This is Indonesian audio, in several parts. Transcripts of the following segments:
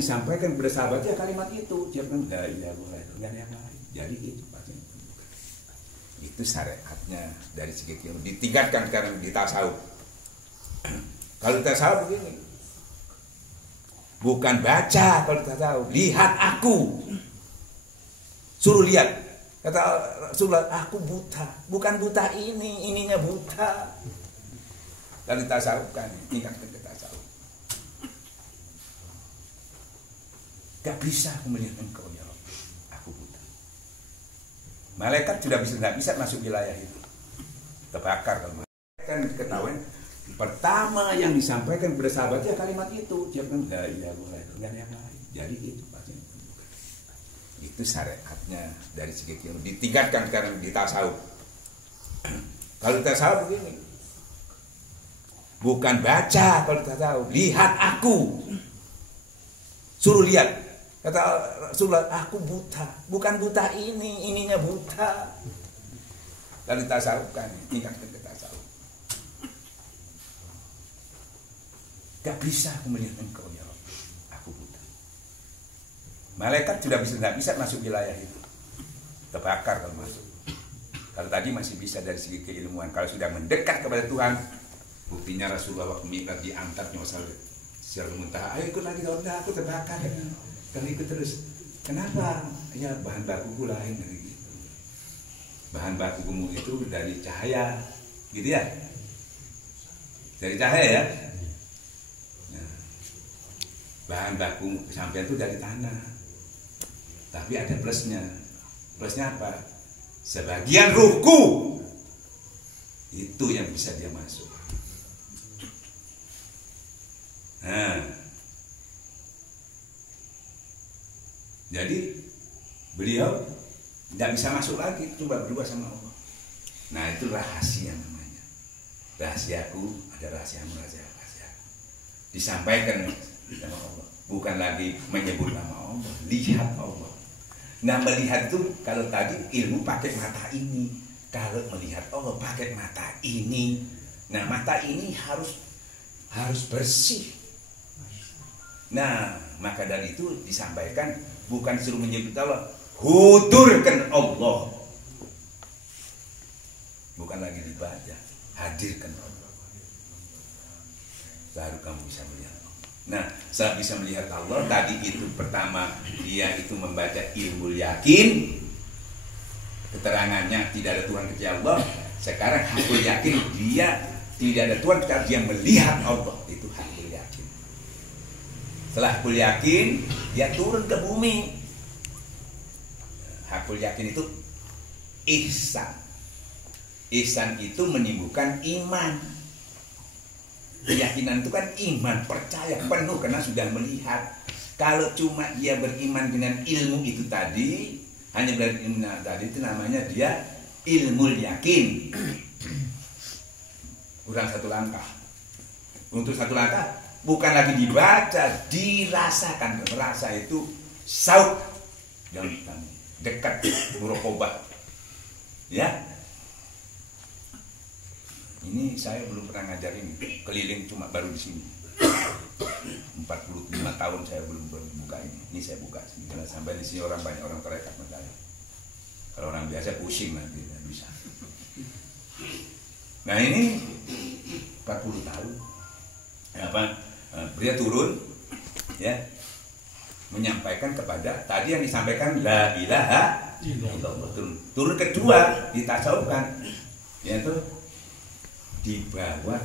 disampaikan kepada sahabatnya kalimat itu. Dia bilang, la ilaha illallah, enggak ada yang lain. Jadi itu pasti. Itu syariatnya dari segi ilmu. Ditingkatkan sekarang di tasawuf. Kalau tasawuf begini, bukan baca kalau tasawuf, lihat aku. Suruh lihat. Kata Rasulullah, aku buta. Bukan buta ininya buta. Kalau tasawuf kan, tingkatkan ke tasawuf. Gak bisa aku melihat engkau ya Allah. Aku buta. Malaikat sudah nggak bisa masuk wilayah itu. Terbakar kalau kan ketahuan. Pertama yang disampaikan kepada sahabatnya kalimat itu. Dia bilang, la ilaha illallah, enggak ada yang lain. Jadi itu pasti. Itu syariatnya dari segi ilmu. Ditingkatkan sekarang di tasawuf. Kalau tasawuf begini, bukan baca kalau tasawuf, lihat aku. Suruh lihat. Kata Rasulullah, aku buta. Bukan buta ininya buta. Kalau tasawuf kan, tingkatkan ke tasawuf. Gak bisa aku melihat engkau ya Allah. Aku buta. Malaikat sudah nggak bisa masuk wilayah itu. Terbakar kalau masuk. Kalau tadi masih bisa dari segi keilmuan. Kalau sudah mendekat kepada Tuhan, buktinya Rasulullah waktu Mi'raj diangkat Sidratul Muntaha. Ayo ikut lagi, udah aku terbakar. Kalau ikut terus. Kenapa? Ya bahan bakuku lain dari gitu. Bahan bakumu itu dari cahaya, gitu ya? Dari cahaya ya. Nah, bahan baku sampean itu dari tanah. Tapi ada plusnya. Plusnya apa? Sebagian ruhku itu yang bisa dia masuk. Nah, jadi beliau tidak bisa masuk lagi, coba berdua sama Allah. Nah itu rahasia namanya. Rahasiaku ada rahasiamu, rahasia. Disampaikan sama Allah, bukan lagi menyebut nama Allah, lihat Allah. Nah melihat itu kalau tadi ilmu pakai mata ini, kalau melihat Allah pakai mata ini. Nah mata ini harus bersih. Nah maka dari itu disampaikan bukan suruh menyebut Allah, hudurkan Allah. Bukan lagi dibaca, hadirkan Allah. Baru kamu bisa melihat Allah. Nah, saat bisa melihat Allah, tadi itu pertama dia itu membaca ilmu yakin, keterangannya tidak ada Tuhan kecuali Allah. Sekarang hakul yakin, dia tidak ada Tuhan kecuali dia melihat Allah. Itu hakul yakin. Setelah hakul yakin, dia turun ke bumi. Hakul yakin itu ihsan. Ihsan itu menimbulkan iman. Keyakinan itu kan iman, percaya penuh karena sudah melihat. Kalau cuma dia beriman dengan ilmu itu tadi, hanya belajar ilmu tadi, itu namanya dia ilmu yakin. Kurang satu langkah. Untuk satu langkah bukan lagi dibaca, dirasakan. Rasa itu sauk yang dekat muraqabah. Ya. Ini saya belum pernah ngajarin, keliling cuma baru di sini. 45 tahun saya belum buka ini. Ini saya buka sini. Karena sampai di sini banyak orang terdekat sama saya. Kalau orang biasa pusing nanti nggak bisa. Nah ini 40 tahun. Dia turun, ya, menyampaikan kepada tadi yang disampaikan la ilaha illallah. Turun kedua ditasawufkan, yaitu di bawah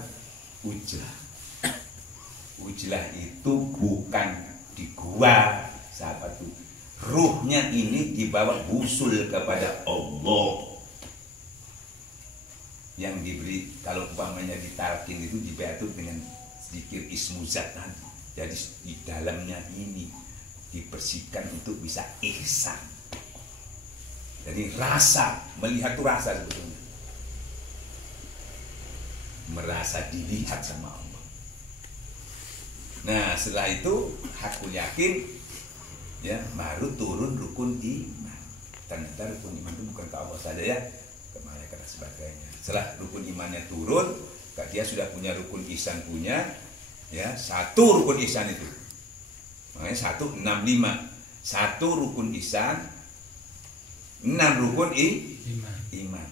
ujlah. Ujlah itu bukan di gua, sahabat itu. Ruhnya ini dibawa usul kepada Allah. Yang diberi kalau umpamanya ditalkin itu dibatuk dengan zikir ismu zat tadi. Jadi di dalamnya ini dibersihkan untuk bisa ihsan. Jadi rasa, melihat itu rasa sebetulnya. Merasa dilihat sama Allah. Nah setelah itu hakul yakin, ya baru turun rukun iman. Ternyata rukun iman itu bukan ke Allah saja ya, ke malaikat dan sebagainya. Setelah rukun imannya turun, dia sudah punya rukun ihsan punya, ya satu rukun ihsan itu. Makanya 165. 1 rukun ihsan, 6 rukun iman.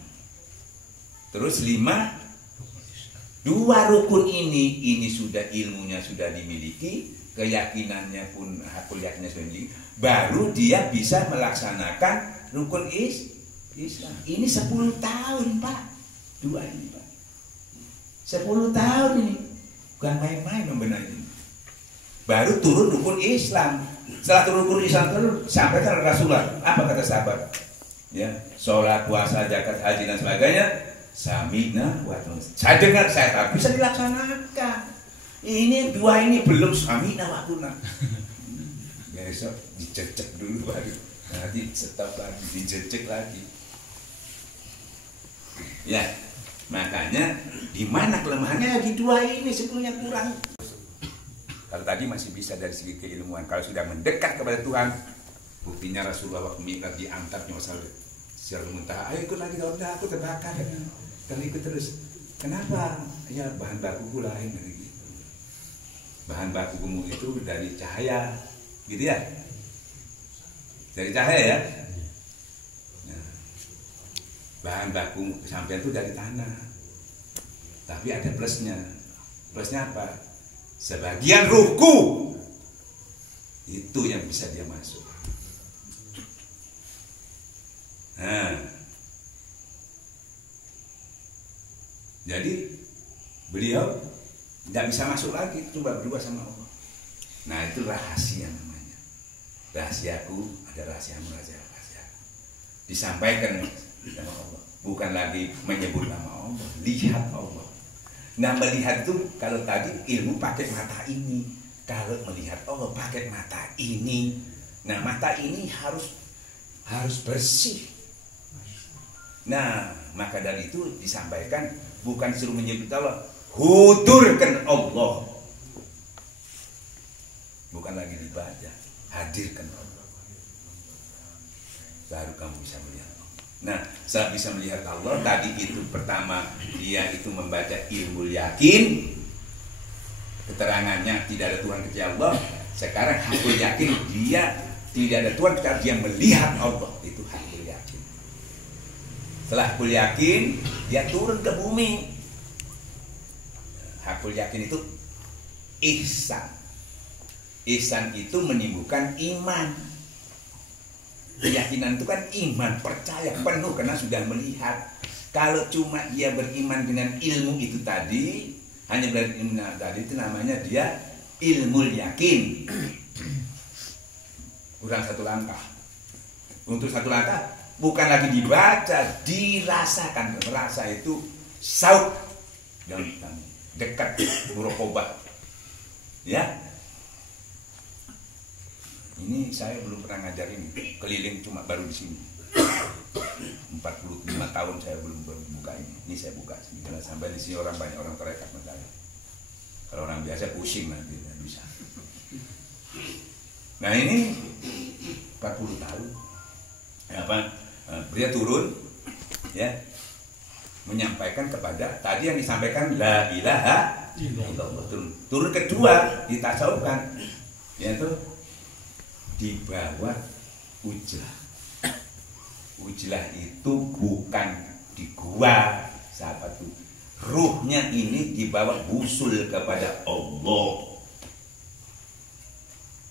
Terus 5 2 rukun ini sudah ilmunya sudah dimiliki, keyakinannya pun hakul yakinnya sudah dimiliki, baru dia bisa melaksanakan rukun Islam. Ini 10 tahun Pak, 2 ini Pak, 10 tahun ini, bukan main-main membenahi ini. Baru turun rukun Islam. Setelah turun rukun Islam turun, sampai ke Rasulullah. Apa kata sahabat? Ya, sholat, puasa, zakat, haji dan sebagainya. Samina wa ta'ala. Saya dengar, saya tahu bisa dilaksanakan. Ini 2 ini belum samina wa ta'ala. Besok dicecek dulu baru. Nanti stop lagi, dicecek lagi. Ya, makanya di mana kelemahannya di 2 ini sebenarnya kurang. Kalau tadi masih bisa dari segi keilmuan, kalau sudah mendekat kepada Tuhan, buktinya Rasulullah waktu Mi'raj diantar secara muntaha, ayo ikut lagi, udah aku terbakar. Kalau ikut terus, kenapa? Ya bahan bakuku lain dari gitu. Bahan bakumu itu dari cahaya, gitu ya? Dari cahaya ya? Nah, bahan baku sampai itu dari tanah. Tapi ada plusnya. Plusnya apa? Sebagian ruhku itu yang bisa dia masuk. Nah, jadi beliau tidak bisa masuk lagi, coba berdua sama Allah. Nah itu rahasia namanya. Rahasiaku ada rahasiamu, rahasiaku. Disampaikan sama Allah, bukan lagi menyebut nama Allah, lihat Allah. Nah melihat itu kalau tadi ilmu pakai mata ini, kalau melihat Allah pakai mata ini. Nah mata ini harus bersih. Nah maka dari itu disampaikan bukan suruh menyebut Allah, hudurkan Allah. Bukan lagi dibaca, hadirkan Allah. Baru kamu bisa melihat Allah. Nah, saat bisa melihat Allah, tadi itu pertama dia itu membaca ilmu yakin, keterangannya tidak ada Tuhan kecuali Allah. Sekarang hakul yakin, dia tidak ada Tuhan kecuali dia melihat Allah. Itu hakul yakin. Setelah hakul yakin, dia turun ke bumi. Hakul yakin itu ihsan. Ihsan itu menimbulkan iman. Keyakinan itu kan iman, percaya penuh karena sudah melihat. Kalau cuma dia beriman dengan ilmu itu tadi, hanya beriman tadi, itu namanya dia ilmu yakin. Kurang 1 langkah. Untuk 1 langkah bukan lagi dibaca, dirasakan. Rasa itu saut yang dekat muraqabah. Ya. Ini saya belum pernah ngajar ini, keliling cuma baru di sini. 45 tahun saya belum buka ini. Ini saya buka. Karena sampai di sini banyak orang terekat mendadak. Kalau orang biasa pusing nanti nggak bisa. Nah ini 40 tahun. Dia turun, ya, menyampaikan kepada tadi yang disampaikan la ilaha illallah. Turun kedua ditasawufkan, yaitu di bawah ujlah. Ujlah itu bukan di gua, sahabat tuh. Ruhnya ini dibawa usul kepada Allah.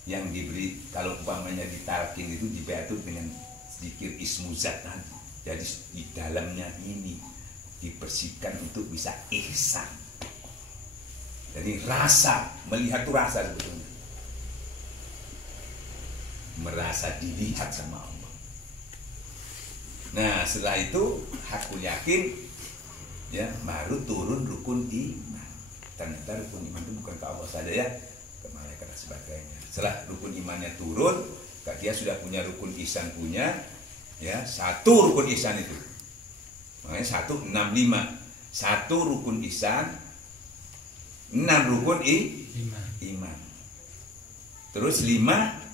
Yang diberi kalau umpamanya ditalkin itu dibantu dengan zikir ismu zat tadi. Jadi di dalamnya ini dibersihkan untuk bisa ihsan. Jadi rasa, melihat itu rasa sebetulnya. Merasa dilihat sama Allah. Nah setelah itu hakul yakin, ya, baru turun rukun iman. Ternyata rukun iman itu bukan ke Allah saja, ya, ke malaikat dan sebagainya. Setelah rukun imannya turun, dia sudah punya rukun ihsan punya, ya, 1 rukun ihsan itu. Makanya 165. 1 rukun ihsan, 6 rukun iman. Terus 5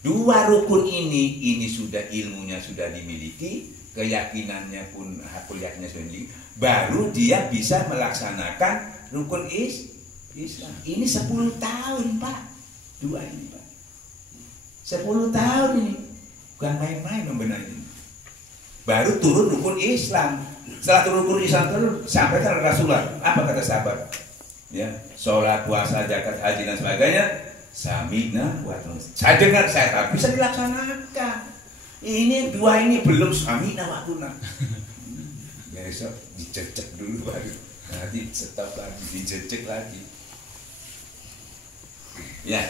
2 rukun ini sudah ilmunya sudah dimiliki, keyakinannya pun hakul yakinnya sudah dimiliki, baru dia bisa melaksanakan rukun Islam. Ini 10 tahun Pak, Dua ini Pak. 10 tahun ini. Bukan main-main membenahi ini. Baru turun rukun Islam. Setelah turun rukun Islam sampai ke Rasulullah. Apa kata sahabat? Ya, sholat, puasa, zakat, haji dan sebagainya. Sami'na wa ata'na. Saya dengar, saya tahu bisa dilaksanakan. Ini dua ini belum sami'na wa ata'na. Besok dicecek dulu baru. Nanti stop lagi, dicecek lagi. Ya,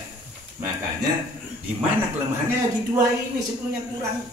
makanya di mana kelemahannya di dua ini sebelumnya kurang.